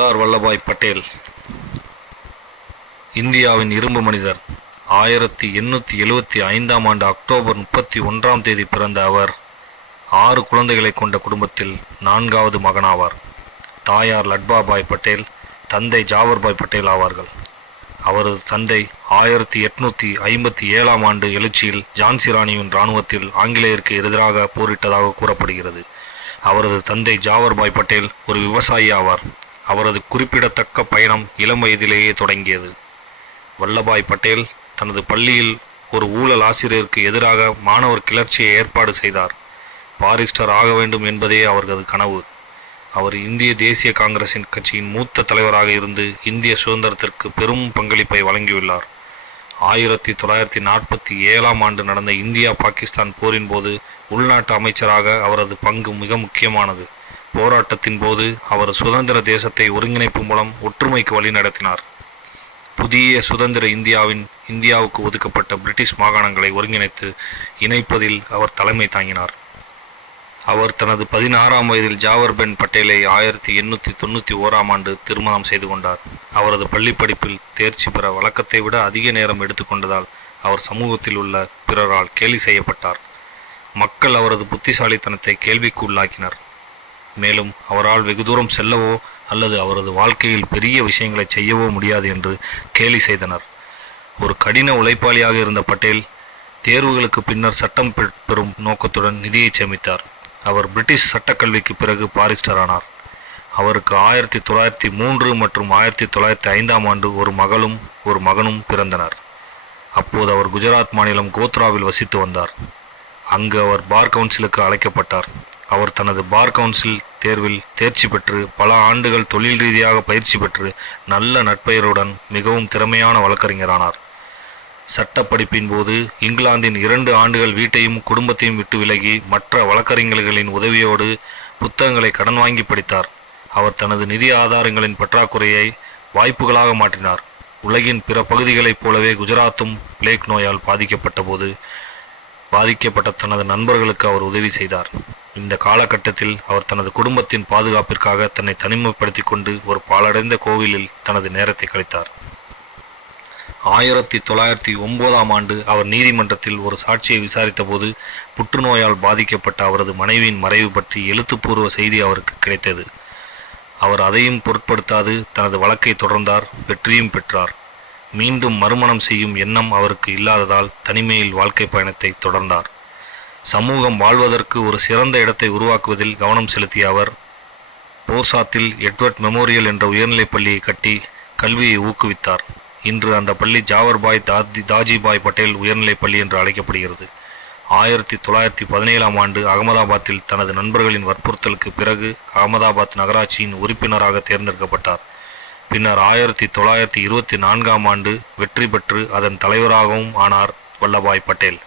சர்தார் வல்லபாய் பட்டேல் இந்தியாவின் இரும்பு மனிதர். 1875ஆம் ஆண்டு அக்டோபர் 31ஆம் தேதி பிறந்த அவர் 6 குழந்தைகளை கொண்ட குடும்பத்தில் 4வது மகனாவார். தாயார் லட்பாபாய் பட்டேல், தந்தை ஜாவர்பாய் பட்டேல் ஆவார்கள். அவரது தந்தை 1857ஆம் ஆண்டு எழுச்சியில் ஜான்சி ராணியின் இராணுவத்தில் ஆங்கிலேயருக்கு எதிராக போரிட்டதாக கூறப்படுகிறது. அவரது தந்தை ஜாவர்பாய் பட்டேல் ஒரு விவசாயி ஆவார். அவரது குறிப்பிடத்தக்க பயணம் இளம் வயதிலேயே தொடங்கியது. வல்லபாய் பட்டேல் தனது பள்ளியில் ஒரு ஊழல் ஆசிரியருக்கு எதிராக மாணவர் கிளர்ச்சியை ஏற்பாடு செய்தார். பாரிஸ்டர் ஆக வேண்டும் என்பதே அவரது கனவு. அவர் இந்திய தேசிய காங்கிரசின் கட்சியின் மூத்த தலைவராக இருந்து இந்திய சுதந்திரத்திற்கு பெரும் பங்களிப்பை வழங்கியுள்ளார். 1947ஆம் ஆண்டு நடந்த இந்தியா பாகிஸ்தான் போரின் போது உள்நாட்டு அமைச்சராக அவரது பங்கு மிக முக்கியமானது. போராட்டத்தின் போது அவர் சுதந்திர தேசத்தை ஒருங்கிணைப்பு மூலம் ஒற்றுமைக்கு வழி நடத்தினார். புதிய சுதந்திர இந்தியாவுக்கு ஒதுக்கப்பட்ட பிரிட்டிஷ் மாகாணங்களை ஒருங்கிணைத்து இணைப்பதில் அவர் தலைமை தாங்கினார். அவர் தனது 16ஆம் வயதில் ஜாவர்பென் பட்டேலை 1891ஆம் ஆண்டு திருமணம் செய்து கொண்டார். அவரது பள்ளி படிப்பில் தேர்ச்சி பெற வழக்கத்தை விட அதிக நேரம் எடுத்துக்கொண்டதால் அவர் சமூகத்தில் உள்ள பிறரால் கேலி செய்யப்பட்டார். மக்கள் அவரது புத்திசாலித்தனத்தை கேள்விக்கு உள்ளாக்கினர். மேலும் அவரால் வெகு தூரம் செல்லவோ அல்லது அவரது வாழ்க்கையில் பெரிய விஷயங்களை செய்யவோ முடியாது என்று கேலி செய்தனர். ஒரு கடின உழைப்பாளியாக இருந்த பட்டேல் தேர்வுகளுக்கு பின்னர் சட்டம் பெறும் நோக்கத்துடன் நிதியை சேமித்தார். அவர் பிரிட்டிஷ் சட்டக்கல்விக்கு பிறகு பாரிஸ்டர் ஆனார். அவருக்கு 1903 மற்றும் 1905ஆம் ஆண்டு ஒரு மகளும் ஒரு மகனும் பிறந்தனர். அப்போது அவர் குஜராத் மாநிலம் கோத்ராவில் வசித்து வந்தார். அங்கு அவர் பார் கவுன்சிலுக்கு அழைக்கப்பட்டார். அவர் தனது பார் கவுன்சில் தேர்வில் தேர்ச்சி பெற்று பல ஆண்டுகள் தொழில் ரீதியாக பயிற்சி பெற்று நல்ல நட்பெயருடன் மிகவும் திறமையான வழக்கறிஞரானார். சட்ட படிப்பின் போது இங்கிலாந்தின் 2 ஆண்டுகள் வீட்டையும் குடும்பத்தையும் விட்டு விலகி மற்ற வழக்கறிஞர்களின் உதவியோடு புத்தகங்களை கடன் வாங்கி படித்தார். அவர் தனது நிதி ஆதாரங்களின் பற்றாக்குறையை வாய்ப்புகளாக மாற்றினார். உலகின் பிற பகுதிகளைப் போலவே குஜராத்தும் பிளேக் நோயால் பாதிக்கப்பட்ட தனது நண்பர்களுக்கு அவர் உதவி செய்தார். இந்த காலகட்டத்தில் அவர் தனது குடும்பத்தின் பாதுகாப்பிற்காக தன்னை தனிமைப்படுத்தி கொண்டு ஒரு பாழடைந்த கோவிலில் தனது நேரத்தை கழித்தார். 1909ஆம் ஆண்டு அவர் நீதிமன்றத்தில் ஒரு சாட்சியை விசாரித்த போது புற்றுநோயால் பாதிக்கப்பட்ட அவரது மனைவியின் மறைவு பற்றி எழுத்துப்பூர்வ செய்தி அவருக்கு கிடைத்தது. அவர் அதையும் பொருட்படுத்தாது தனது வழக்கை தொடர்ந்தார். வெற்றியும் பெற்றார். மீண்டும் மறுமணம் செய்யும் எண்ணம் அவருக்கு இல்லாததால் தனிமையில் வாழ்க்கை பயணத்தை தொடர்ந்தார். சமூகம் வாழ்வதற்கு ஒரு சிறந்த இடத்தை உருவாக்குவதில் கவனம் செலுத்திய அவர் போர்சாத்தில் எட்வர்ட் மெமோரியல் என்ற உயர்நிலைப் பள்ளியை கட்டி கல்வியை ஊக்குவித்தார். இன்று அந்த பள்ளி ஜாவர்பாய் தாஜிபாய் பட்டேல் உயர்நிலைப் பள்ளி என்று அழைக்கப்படுகிறது. 1917ஆம் ஆண்டு அகமதாபாத்தில் தனது நண்பர்களின் வற்புறுத்தலுக்கு பிறகு அகமதாபாத் நகராட்சியின் உறுப்பினராக தேர்ந்தெடுக்கப்பட்டார். பின்னர் 1924ஆம் ஆண்டு வெற்றி பெற்று அதன் தலைவராகவும் ஆனார் வல்லபாய் பட்டேல்.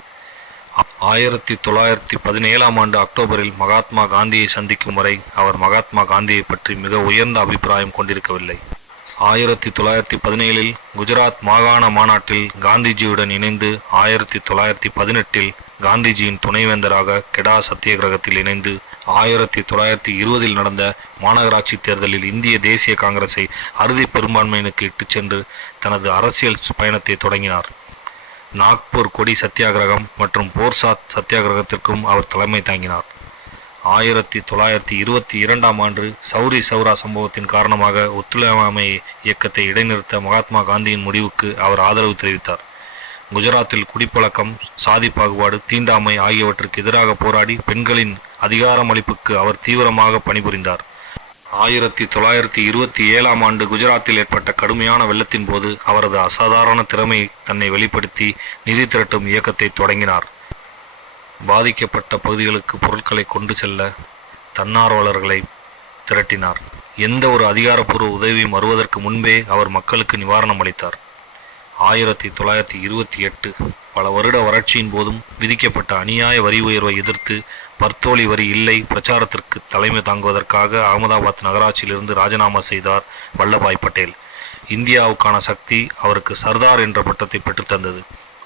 1917ஆம் ஆண்டு அக்டோபரில் மகாத்மா காந்தியை சந்திக்கும் வரை அவர் மகாத்மா காந்தியை பற்றி மிக உயர்ந்த அபிப்பிராயம் கொண்டிருக்கவில்லை. 1917இல் குஜராத் மாகாண மாநாட்டில் காந்திஜியுடன் இணைந்து 1918இல் காந்திஜியின் துணைவேந்தராக கெடா சத்தியகிரகத்தில் இணைந்து 1920இல் நடந்த மாநகராட்சி தேர்தலில் இந்திய தேசிய காங்கிரஸை அறுதி பெரும்பான்மையினுக்கு இட்டுச் சென்று தனது அரசியல் பயணத்தை தொடங்கினார். நாக்பூர் கொடி சத்தியாகிரகம் மற்றும் போர்சாத் சத்தியாகிரகத்திற்கும் அவர் தலைமை தாங்கினார். 1922ஆம் ஆண்டு சௌரி சௌரா சம்பவத்தின் காரணமாக ஒத்துழையாமை இயக்கத்தை இடைநிறுத்த மகாத்மா காந்தியின் முடிவுக்கு அவர் ஆதரவு தெரிவித்தார். குஜராத்தில் குடிப்பழக்கம், சாதி பாகுபாடு, தீண்டாமை ஆகியவற்றுக்கு எதிராக போராடி பெண்களின் அதிகாரமளிப்புக்கு அவர் தீவிரமாக பணிபுரிந்தார். 1927ஆம் ஆண்டு குஜராத்தில் ஏற்பட்ட கடுமையான வெள்ளத்தின் போது அவரது அசாதாரண திறமை தன்னை வெளிப்படுத்தி நிதி திரட்டும் இயக்கத்தை தொடங்கினார். பாதிக்கப்பட்ட பகுதிகளுக்கு பொருட்களை கொண்டு செல்ல தன்னார்வலர்களை திரட்டினார். எந்த ஒரு அதிகாரப்பூர்வ உதவியும் வருவதற்கு முன்பே அவர் மக்களுக்கு நிவாரணம் அளித்தார். 1928 பல வருட வறட்சியின் போதும் விதிக்கப்பட்ட அநியாய வரி உயர்வை எதிர்த்து பர்தோலி வரி இல்லை பிரச்சாரத்திற்கு தலைமை தாங்குவதற்காக அகமதாபாத் நகராட்சியிலிருந்து ராஜினாமா செய்தார் வல்லபாய் பட்டேல். இந்தியாவுக்கான சக்தி அவருக்கு சர்தார் என்ற பட்டத்தை பெற்றுத்தந்தது.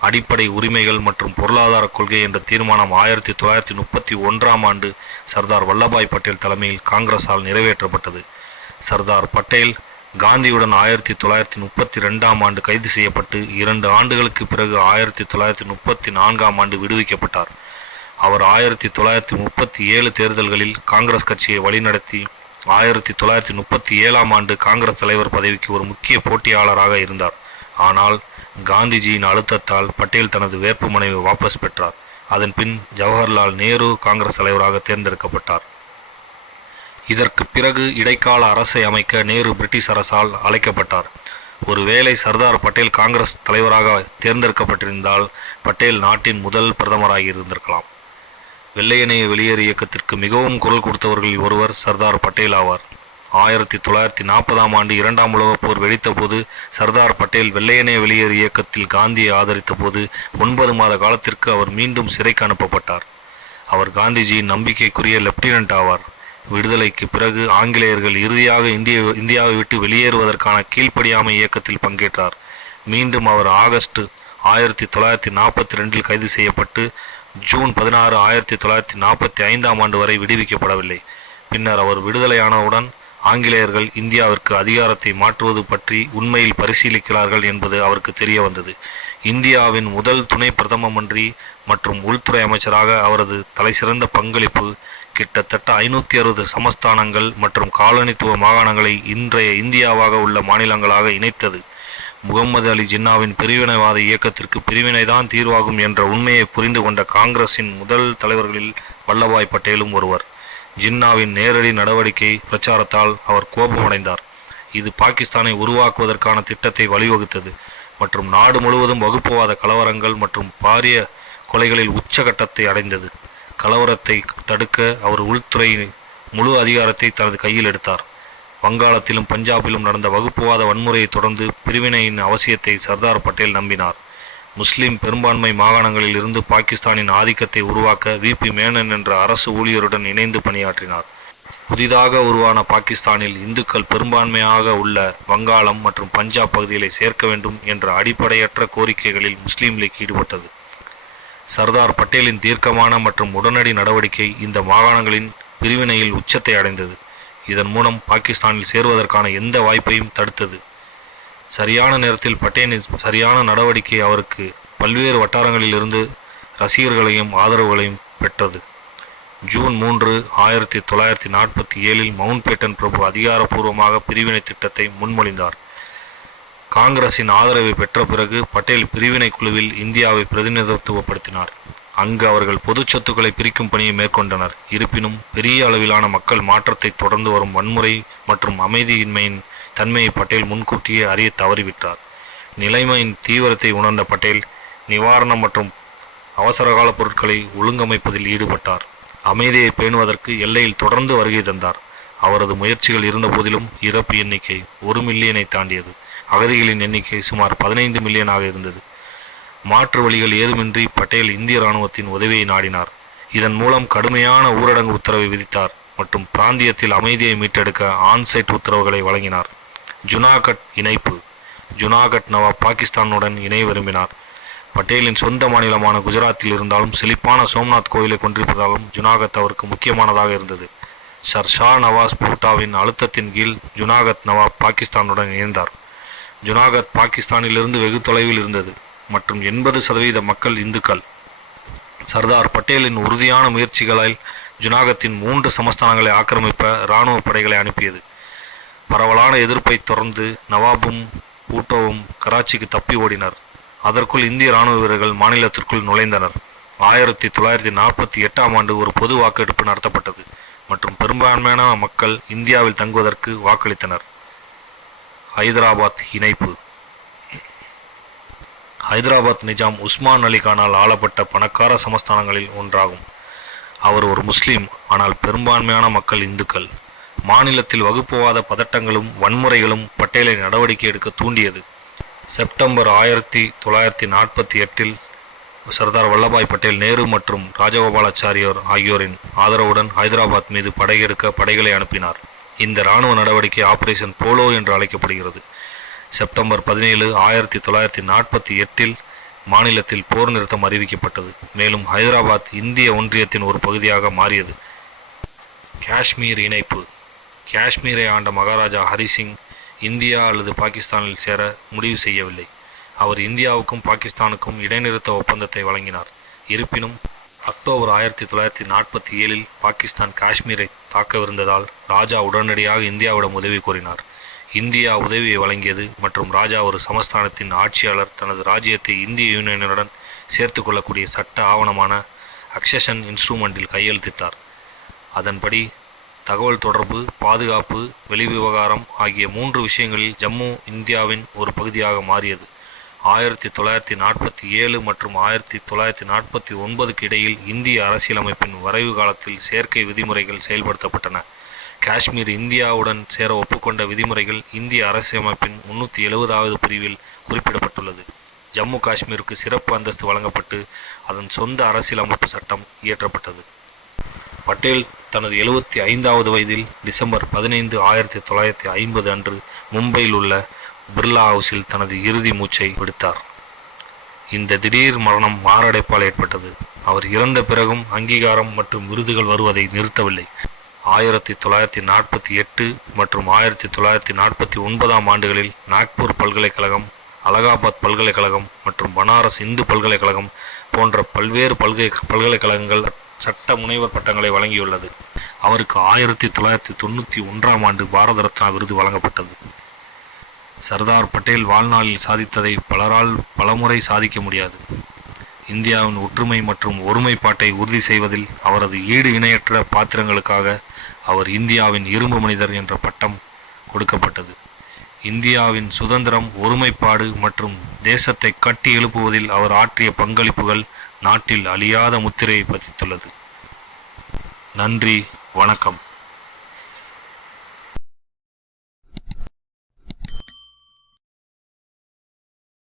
அடிப்படை உரிமைகள் மற்றும் பொருளாதார கொள்கை என்ற தீர்மானம் 1931ஆம் ஆண்டு சர்தார் வல்லபாய் பட்டேல் தலைமையில் காங்கிரஸால் நிறைவேற்றப்பட்டது. சர்தார் பட்டேல் காந்தியுடன் 1932ஆம் ஆண்டு கைது செய்யப்பட்டு 2 ஆண்டுகளுக்கு பிறகு 1934ஆம் ஆண்டு விடுவிக்கப்பட்டார். அவர் 1937 தேர்தல்களில் காங்கிரஸ் கட்சியை வழிநடத்தி 1937ஆம் ஆண்டு காங்கிரஸ் தலைவர் பதவிக்கு ஒரு முக்கிய போட்டியாளராக இருந்தார். ஆனால் காந்திஜியின் அழுத்தத்தால் பட்டேல் தனது வேட்புமனுவை வாபஸ் பெற்றார். அதன் பின் ஜவஹர்லால் நேரு காங்கிரஸ் தலைவராக தேர்ந்தெடுக்கப்பட்டார். இதற்கு பிறகு இடைக்கால அரசை அமைக்க நேரு பிரிட்டிஷ் அரசால் அழைக்கப்பட்டார். ஒருவேளை சர்தார் பட்டேல் காங்கிரஸ் தலைவராக தேர்ந்தெடுக்கப்பட்டிருந்தால் பட்டேல் நாட்டின் முதல் பிரதமராக இருந்திருக்கலாம். வெள்ளையனே வெளியேறு இயக்கத்திற்கு மிகவும் குரல் கொடுத்தவர்களில் ஒருவர் சர்தார் பட்டேல் ஆவார். 1940ஆம் ஆண்டு 2ஆம் உலகப் போர் வெடித்த போது சர்தார் பட்டேல் வெள்ளையனே வெளியேறு இயக்கத்தில் காந்தியை ஆதரித்த போது 9 மாத காலத்திற்கு அவர் மீண்டும் சிறைக்கு அனுப்பப்பட்டார். அவர் காந்திஜியின் நம்பிக்கைக்குரிய லெப்டினன்ட் ஆவார். விடுதலைக்கு பிறகு ஆங்கிலேயர்கள் இறுதியாக இந்தியாவை விட்டு வெளியேறுவதற்கான கீழ்ப்படியாமை இயக்கத்தில் பங்கேற்றார். மீண்டும் அவர் ஆகஸ்ட் 1942 கைது செய்யப்பட்டு ஜூன் 16, 1945ஆம் ஆண்டு வரை விடுவிக்கப்படவில்லை. பின்னர் அவர் விடுதலையானவுடன் ஆங்கிலேயர்கள் இந்தியாவிற்கு அதிகாரத்தை மாற்றுவது பற்றி உண்மையில் பரிசீலிக்கிறார்கள் என்பது அவருக்கு தெரிய வந்தது. இந்தியாவின் முதல் துணை பிரதம மந்திரி மற்றும் உள்துறை அமைச்சராக அவரது தலைசிறந்த பங்களிப்பு கிட்டத்தட்ட 560 சமஸ்தானங்கள் மற்றும் காலனித்துவ மாகாணங்களை இன்றைய இந்தியாவாக உள்ள மாநிலங்களாக இணைத்தது. முகமது அலி ஜின்னாவின் பிரிவினைவாத இயக்கத்திற்கு பிரிவினைதான் தீர்வாகும் என்ற உண்மையை புரிந்து கொண்ட காங்கிரசின் முதல் தலைவர்களில் வல்லபாய் பட்டேலும் ஒருவர். ஜின்னாவின் நேரடி நடவடிக்கை பிரச்சாரத்தால் அவர் கோபமடைந்தார். இது பாகிஸ்தானை உருவாக்குவதற்கான திட்டத்தை வழிவகுத்தது மற்றும் நாடு முழுவதும் வகுப்புவாத கலவரங்கள் மற்றும் பாரிய கொலைகளில் உச்சகட்டத்தை அடைந்தது. கலவரத்தை தடுக்க அவர் உள்துறை முழு அதிகாரத்தை தனது கையில் எடுத்தார். வங்காளத்திலும் பஞ்சாபிலும் நடந்த வகுப்புவாத வன்முறையை தொடர்ந்து பிரிவினையின் அவசியத்தை சர்தார் பட்டேல் நம்பினார். முஸ்லிம் பெரும்பான்மை மாகாணங்களில் இருந்து பாகிஸ்தானின் ஆதிக்கத்தை உருவாக்க விபி மேனன் என்ற அரசு ஊழியருடன் இணைந்து பணியாற்றினார். புதிதாக உருவான பாகிஸ்தானில் இந்துக்கள் பெரும்பான்மையாக உள்ள வங்காளம் மற்றும் பஞ்சாப் பகுதிகளை சேர்க்க வேண்டும் என்ற அடிப்படையற்ற கோரிக்கைகளில் முஸ்லீம் லீக் ஈடுபட்டது. சர்தார் பட்டேலின் தீர்க்கமான மற்றும் உடனடி நடவடிக்கை இந்த மாகாணங்களின் பிரிவினையில் உச்சத்தை அடைந்தது. இதன் மூலம் பாகிஸ்தானில் சேருவதற்கான எந்த வாய்ப்பையும் தடுத்தது. சரியான நேரத்தில் பட்டேலின் சரியான நடவடிக்கை அவருக்கு பல்வேறு வட்டாரங்களில் இருந்து ரசிகர்களையும் ஆதரவுகளையும் பெற்றது. ஜூன் 3, 1947 மவுண்ட் பேட்டன் பிரபு அதிகாரப்பூர்வமாக பிரிவினை திட்டத்தை முன்மொழிந்தார். காங்கிரசின் ஆதரவை பெற்ற பிறகு பட்டேல் பிரிவினை குழுவில் இந்தியாவை பிரதிநிதித்துவப்படுத்தினார். அங்கு அவர்கள் பொது சொத்துக்களை பிரிக்கும் பணியை மேற்கொண்டனர். இருப்பினும் பெரிய அளவிலான மக்கள் மாற்றத்தை தொடர்ந்து வரும் வன்முறை மற்றும் அமைதியின்மையின் தன்மையை பட்டேல் முன்கூட்டியே அறிய தவறிவிட்டார். நிலைமையின் தீவிரத்தை உணர்ந்த பட்டேல் நிவாரணம் மற்றும் அவசரகால பொருட்களை ஒழுங்கமைப்பதில் ஈடுபட்டார். அமைதியை பேணுவதற்கு எல்லையில் தொடர்ந்து வருகை தந்தார். அவரது முயற்சிகள் இருந்த போதிலும் இறப்பு எண்ணிக்கை 1 மில்லியனை தாண்டியது. அகதிகளின் எண்ணிக்கை சுமார் 15 மில்லியனாக இருந்தது. மாற்று வழிகள் ஏதுமின்றி பட்டேல் இந்திய இராணுவத்தின் உதவியை நாடினார். இதன் மூலம் கடுமையான ஊரடங்கு உத்தரவை விதித்தார் மற்றும் பிராந்தியத்தில் அமைதியை மீட்டெடுக்க ஆன்சைட் உத்தரவுகளை வழங்கினார். ஜுனாகட் இணைப்பு. ஜுனாகட் நவாப் பாகிஸ்தானுடன் இணைய விரும்பினார். பட்டேலின் சொந்த மாநிலமான குஜராத்தில் இருந்தாலும் செழிப்பான சோம்நாத் கோயிலை கொண்டிருப்பதாலும் ஜுனாகத் அவருக்கு முக்கியமானதாக இருந்தது. சர் ஷா நவாஸ் பூட்டாவின் அழுத்தத்தின் கீழ் ஜுனாகத் நவாப் பாகிஸ்தானுடன் இணைந்தார். ஜுனாகத் பாகிஸ்தானிலிருந்து வெகு தொலைவில் இருந்தது மற்றும் 80% மக்கள் இந்துக்கள். சர்தார் பட்டேலின் உறுதியான முயற்சிகளால் ஜுனாகத்தின் 3 சமஸ்தானங்களை ஆக்கிரமிப்ப இராணுவ படைகளை அனுப்பியது. பரவலான எதிர்ப்பை தொடர்ந்து நவாபும் பூட்டோவும் கராச்சிக்கு தப்பி ஓடினர். அதற்குள் இந்திய இராணுவ வீரர்கள் மாநிலத்திற்குள் நுழைந்தனர். 1948ஆம் ஆண்டு ஒரு பொது வாக்கெடுப்பு நடத்தப்பட்டது மற்றும் பெரும்பான்மையான மக்கள் இந்தியாவில் தங்குவதற்கு வாக்களித்தனர். ஹைதராபாத் இணைப்பு. ஹைதராபாத் நிஜாம் உஸ்மான் அலி கானால் ஆளப்பட்ட பணக்கார சமஸ்தானங்களில் ஒன்றாகும். அவர் ஒரு முஸ்லீம், ஆனால் பெரும்பான்மையான மக்கள் இந்துக்கள். மாநிலத்தில் வகுப்புவாத பதட்டங்களும் வன்முறைகளும் பட்டேலை நடவடிக்கை எடுக்க தூண்டியது. செப்டம்பர் 1948 சர்தார் வல்லபாய் பட்டேல் நேரு மற்றும் ராஜகோபாலாச்சாரியார் ஆகியோரின் ஆதரவுடன் ஹைதராபாத் மீது படையெடுக்க படைகளை அனுப்பினார். இந்த இராணுவ நடவடிக்கை ஆபரேஷன் போலோ என்று அழைக்கப்படுகிறது. செப்டம்பர் 17, 1948 மாநிலத்தில் போர் நிறுத்தம் அறிவிக்கப்பட்டது. மேலும் ஹைதராபாத் இந்திய ஒன்றியத்தின் ஒரு பகுதியாக மாறியது. காஷ்மீர் இணைப்பு. காஷ்மீரை ஆண்ட மகாராஜா ஹரிசிங் இந்தியா அல்லது பாகிஸ்தானில் சேர முடிவு செய்யவில்லை. அவர் இந்தியாவுக்கும் பாகிஸ்தானுக்கும் இடைநிறுத்த ஒப்பந்தத்தை வழங்கினார். இருப்பினும் அக்டோபர் 1947 பாகிஸ்தான் காஷ்மீரை தாக்கவிருந்ததால் ராஜா உடனடியாக இந்தியாவிடம் உதவி கோரினார். இந்தியா உதவியை வழங்கியது மற்றும் ராஜா ஒரு சமஸ்தானத்தின் ஆட்சியாளர் தனது ராஜ்யத்தை இந்திய யூனியனுடன் சேர்த்து கொள்ளக்கூடிய சட்ட ஆவணமான அக்செஷன் இன்ஸ்ட்ரூமெண்டில் கையெழுத்திட்டார். அதன்படி தகவல் தொடர்பு, பாதுகாப்பு, வெளிவிவகாரம் ஆகிய 3 விஷயங்களில் ஜம்மு இந்தியாவின் ஒரு பகுதியாக மாறியது. 1947 மற்றும் 1949க்கு இடையில் இந்திய அரசியலமைப்பின் வரைவு காலத்தில் செயற்கை விதிமுறைகள் செயல்படுத்தப்பட்டன. காஷ்மீர் இந்தியாவுடன் சேர ஒப்புக்கொண்ட விதிமுறைகள் இந்திய அரசியலமைப்பின் 370வது பிரிவில் குறிப்பிடப்பட்டுள்ளது. ஜம்மு காஷ்மீருக்கு சிறப்பு அந்தஸ்து வழங்கப்பட்டு அதன் சொந்த அரசியலமைப்பு சட்டம் இயற்றப்பட்டது. பட்டேல் தனது 75வது வயதில் டிசம்பர் 15, 1950 அன்று மும்பையில் உள்ள பிர்லா ஹவுஸில் தனது இறுதி மூச்சை விடுத்தார். இந்த திடீர் மரணம் மாரடைப்பால் ஏற்பட்டது. அவர் இறந்த பிறகும் அங்கீகாரம் மற்றும் விருதுகள் வருவதை நிறுத்தவில்லை. 1948 மற்றும் 1949ஆம் ஆண்டுகளில் நாக்பூர் பல்கலைக்கழகம், அலகாபாத் பல்கலைக்கழகம் மற்றும் பனாரஸ் இந்து பல்கலைக்கழகம் போன்ற பல்வேறு பல்கலைக்கழகங்கள் சட்ட முனைவர் பட்டங்களை வழங்கியுள்ளது. அவருக்கு 1991ஆம் ஆண்டு பாரத ரத்னா விருது வழங்கப்பட்டது. சர்தார் பட்டேல் வாழ்நாளில் சாதித்ததை பலரால் பலமுறை சாதிக்க முடியாது. இந்தியாவின் ஒற்றுமை மற்றும் ஒருமைப்பாட்டை உறுதி செய்வதில் அவரது ஈடு இணையற்ற பாத்திரங்களுக்காக அவர் இந்தியாவின் இரும்பு மனிதர் என்ற பட்டம் கொடுக்கப்பட்டது. இந்தியாவின் சுதந்திரம், ஒருமைப்பாடு மற்றும் தேசத்தை கட்டி எழுப்புவதில் அவர் ஆற்றிய பங்களிப்புகள் நாட்டில் அழியாத முத்திரையை பதித்துள்ளது. நன்றி, வணக்கம்.